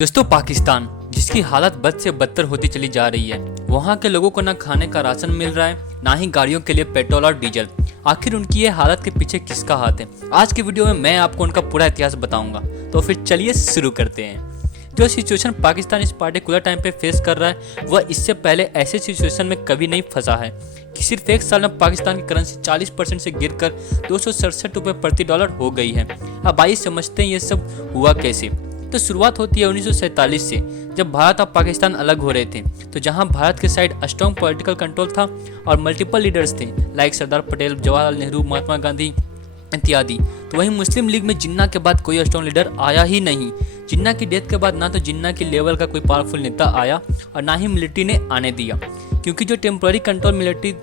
दोस्तों, पाकिस्तान जिसकी हालत बद से बदतर होती चली जा रही है। वहाँ के लोगों को ना खाने का राशन मिल रहा है, ना ही गाड़ियों के लिए पेट्रोल और डीजल। आखिर उनकी ये हालत के पीछे किसका हाथ है? आज की वीडियो में मैं आपको उनका पूरा इतिहास बताऊंगा। तो फिर चलिए शुरू करते हैं। जो सिचुएशन पाकिस्तान इस पार्टिकुलर टाइम पे फेस कर रहा है, वह इससे पहले ऐसे सिचुएशन में कभी नहीं फंसा है कि सिर्फ एक साल में पाकिस्तान की करेंसी 40% से गिरकर 267 रुपये प्रति डॉलर हो गई है। अब आइए समझते हैं ये सब हुआ कैसे। तो शुरुआत होती है 1947 से, जब भारत और पाकिस्तान अलग हो रहे थे। तो जहां भारत के साइड स्ट्रॉन्ग पॉलिटिकल कंट्रोल था और मल्टीपल लीडर्स थे, लाइक सरदार पटेल, जवाहरलाल नेहरू, महात्मा गांधी इत्यादि। तो वहीं मुस्लिम लीग में जिन्ना के बाद कोई स्ट्रॉन्ग लीडर आया ही नहीं। जिन्ना की डेथ के बाद ना तो जिन्ना की लेवल का कोई पावरफुल नेता आया और ना ही मिलिट्री ने आने दिया, क्योंकि जो टेम्पररी कंट्रोल मिलिट्री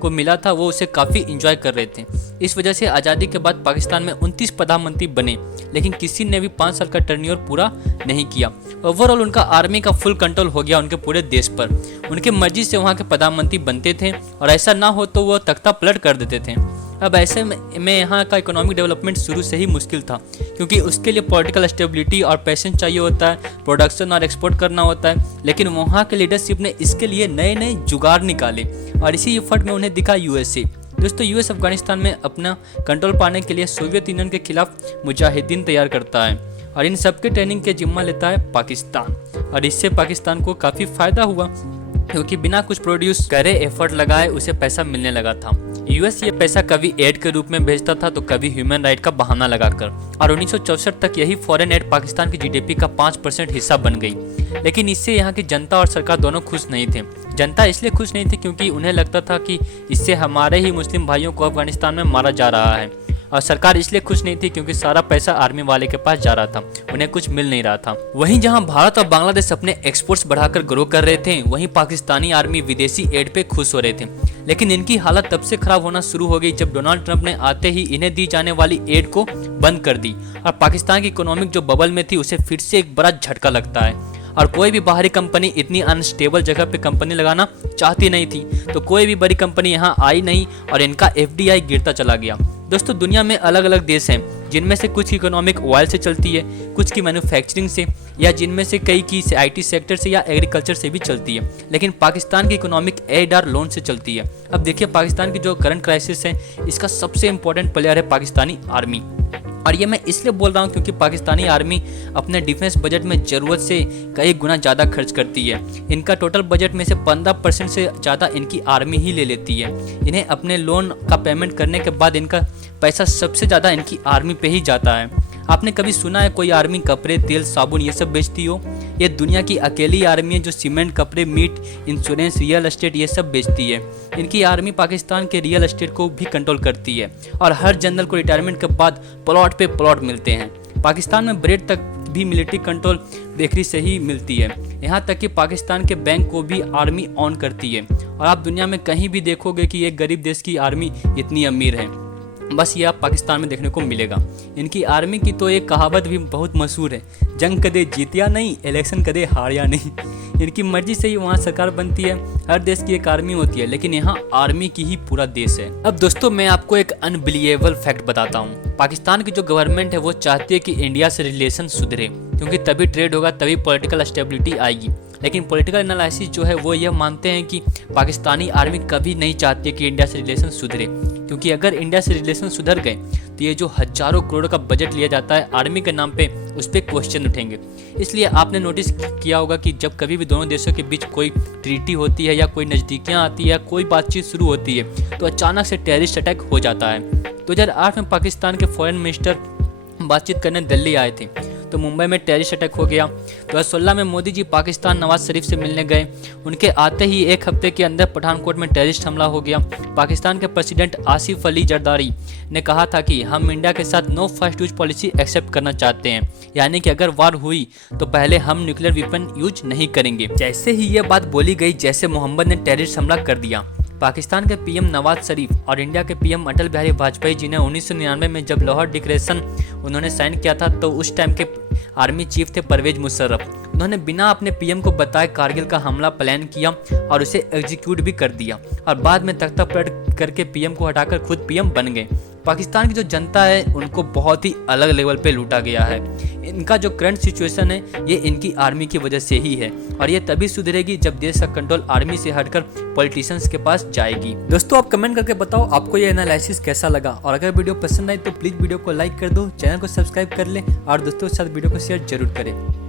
को मिला था वो उसे काफ़ी इंजॉय कर रहे थे। इस वजह से आज़ादी के बाद पाकिस्तान में 29 प्रधानमंत्री बने, लेकिन किसी ने भी 5 साल का टर्न्योर पूरा नहीं किया। ओवरऑल उनका आर्मी का फुल कंट्रोल हो गया उनके पूरे देश पर। उनके मर्जी से वहाँ के प्रधानमंत्री बनते थे और ऐसा ना हो तो वो तख्ता पलट कर देते थे। अब ऐसे में यहाँ का इकोनॉमिक डेवलपमेंट शुरू से ही मुश्किल था, क्योंकि उसके लिए पॉलिटिकल स्टेबिलिटी और पैशन चाहिए होता है, प्रोडक्शन और एक्सपोर्ट करना होता है। लेकिन वहाँ के लीडरशिप ने इसके लिए नए नए जुगाड़ निकाले और इसी एफर्ट में उन्हें दिखा यूएसए। दोस्तों, यूएस अफगानिस्तान में अपना कंट्रोल पाने के लिए सोवियत यूनियन के खिलाफ मुजाहिदीन तैयार करता है और इन सबके ट्रेनिंग के जिम्मा लेता है पाकिस्तान। और इससे पाकिस्तान को काफ़ी फायदा हुआ, क्योंककि बिना कुछ प्रोड्यूस करे, एफर्ट लगाए, उसे पैसा मिलने लगा था। यूएस ये पैसा कभी एड के रूप में भेजता था तो कभी ह्यूमन राइट का बहाना लगाकर। और 1964 तक यही फॉरेन एड पाकिस्तान की जीडीपी का 5% हिस्सा बन गई। लेकिन इससे यहाँ की जनता और सरकार दोनों खुश नहीं थे। जनता इसलिए खुश नहीं थी क्योंकि उन्हें लगता था कि इससे हमारे ही मुस्लिम भाइयों को अफगानिस्तान में मारा जा रहा है, और सरकार इसलिए खुश नहीं थी क्योंकि सारा पैसा आर्मी वाले के पास जा रहा था, उन्हें कुछ मिल नहीं रहा था। वहीं जहां भारत और बांग्लादेश अपने एक्सपोर्ट्स बढ़ाकर ग्रो कर रहे थे, वहीं पाकिस्तानी आर्मी विदेशी एड पे खुश हो रहे थे। लेकिन इनकी हालत तब से खराब होना शुरू हो गई जब डोनाल्ड ट्रंप ने आते ही इन्हें दी जाने वाली एड को बंद कर दी और पाकिस्तान की इकोनॉमिक जो बबल में थी उसे फिर से एक बड़ा झटका लगता है। और कोई भी बाहरी कंपनी इतनी अनस्टेबल जगह पे कंपनी लगाना चाहती नहीं थी, तो कोई भी बड़ी कंपनी यहाँ आई नहीं और इनका एफडीआई गिरता चला गया। दोस्तों, दुनिया में अलग अलग देश हैं, जिनमें से कुछ की इकोनॉमिक ऑयल से चलती है, कुछ की मैन्युफैक्चरिंग से, या जिनमें से कई की आईटी सेक्टर से या एग्रीकल्चर से भी चलती है। लेकिन पाकिस्तान की इकोनॉमिक एड और लोन से चलती है। अब देखिए, पाकिस्तान की जो करंट क्राइसिस है, इसका सबसे इंपॉर्टेंट प्लेयर है पाकिस्तानी आर्मी। और ये मैं इसलिए बोल रहा हूँ क्योंकि पाकिस्तानी आर्मी अपने डिफेंस बजट में ज़रूरत से कई गुना ज़्यादा खर्च करती है। इनका टोटल बजट में से 15% से ज़्यादा इनकी आर्मी ही ले लेती है। इन्हें अपने लोन का पेमेंट करने के बाद इनका पैसा सबसे ज़्यादा इनकी आर्मी पे ही जाता है। आपने कभी सुना है कोई आर्मी कपड़े, तेल, साबुन ये सब बेचती हो? ये दुनिया की अकेली आर्मी है जो सीमेंट, कपड़े, मीट, इंश्योरेंस, रियल एस्टेट ये सब बेचती है। इनकी आर्मी पाकिस्तान के रियल एस्टेट को भी कंट्रोल करती है और हर जनरल को रिटायरमेंट के बाद प्लॉट पे प्लॉट मिलते हैं। पाकिस्तान में ब्रेड तक भी मिलिट्री कंट्रोल बेकरी से ही मिलती है। यहाँ तक कि पाकिस्तान के बैंक को भी आर्मी ऑन करती है। और आप दुनिया में कहीं भी देखोगे कि एक गरीब देश की आर्मी इतनी अमीर है, बस ये आप पाकिस्तान में देखने को मिलेगा। इनकी आर्मी की तो एक कहावत भी बहुत मशहूर है, जंग कदे जीतिया नहीं, इलेक्शन कदे हारिया नहीं। इनकी मर्जी से ही वहाँ सरकार बनती है। हर देश की एक आर्मी होती है, लेकिन यहाँ आर्मी की ही पूरा देश है। अब दोस्तों, मैं आपको एक अनबिलीवेबल फैक्ट बताता हूँ। पाकिस्तान की जो गवर्नमेंट है वो चाहती है कि इंडिया से रिलेशन सुधरे, क्योंकि तभी ट्रेड होगा, तभी पॉलिटिकल स्टेबिलिटी आएगी। लेकिन पॉलिटिकल एनालिसिस जो है वो यह मानते हैं कि पाकिस्तानी आर्मी कभी नहीं चाहती है कि इंडिया से रिलेशन सुधरे, क्योंकि अगर इंडिया से रिलेशन सुधर गए तो ये जो हजारों करोड़ का बजट लिया जाता है आर्मी के नाम पे, उस पर क्वेश्चन उठेंगे। इसलिए आपने नोटिस किया होगा कि जब कभी भी दोनों देशों के बीच कोई ट्रीटी होती है या कोई नज़दीकियाँ आती है या कोई बातचीत शुरू होती है, तो अचानक से टेररिस्ट अटैक हो जाता है। 2008 में पाकिस्तान के फॉरेन मिनिस्टर बातचीत करने दिल्ली आए थे, तो मुंबई में टेररिस्ट अटैक हो गया। 2016 में मोदी जी पाकिस्तान नवाज शरीफ से मिलने गए। उनके आते ही एक हफ्ते के अंदर पठानकोट में टेररिस्ट हमला हो गया। पाकिस्तान के प्रेसिडेंट आसिफ अली जरदारी ने कहा था कि हम इंडिया के साथ no first use policy accept करना चाहते हैं, यानी कि अगर वार हुई तो पहले हम न्यूक्लियर वेपन यूज नहीं करेंगे। जैसे ही ये बात बोली गई, जैसे मोहम्मद ने टेररिस्ट हमला कर दिया। पाकिस्तान के पीएम नवाज शरीफ और इंडिया के पीएम अटल बिहारी वाजपेयी जी ने 1999 में जब लाहौर डिक्लेरेशन उन्होंने साइन किया था, तो उस टाइम के आर्मी चीफ थे परवेज मुशर्रफ। उन्होंने बिना अपने पीएम को बताए कारगिल का हमला प्लान किया और उसे एग्जीक्यूट भी कर दिया, और बाद में तख्ता पलट करके पीएम को हटाकर खुद पीएम बन गए। पाकिस्तान की जो जनता है उनको बहुत ही अलग लेवल पे लूटा गया है। इनका जो करंट सिचुएशन है ये इनकी आर्मी की वजह से ही है और ये तभी सुधरेगी जब देश का कंट्रोल आर्मी से हटकर पॉलिटिशियंस के पास जाएगी। दोस्तों आप कमेंट करके बताओ आपको ये एनालिसिस कैसा लगा, और अगर वीडियो पसंद आए तो प्लीज वीडियो को लाइक कर दो, चैनल को सब्सक्राइब कर ले और दोस्तों के साथ वीडियो को शेयर जरूर करें।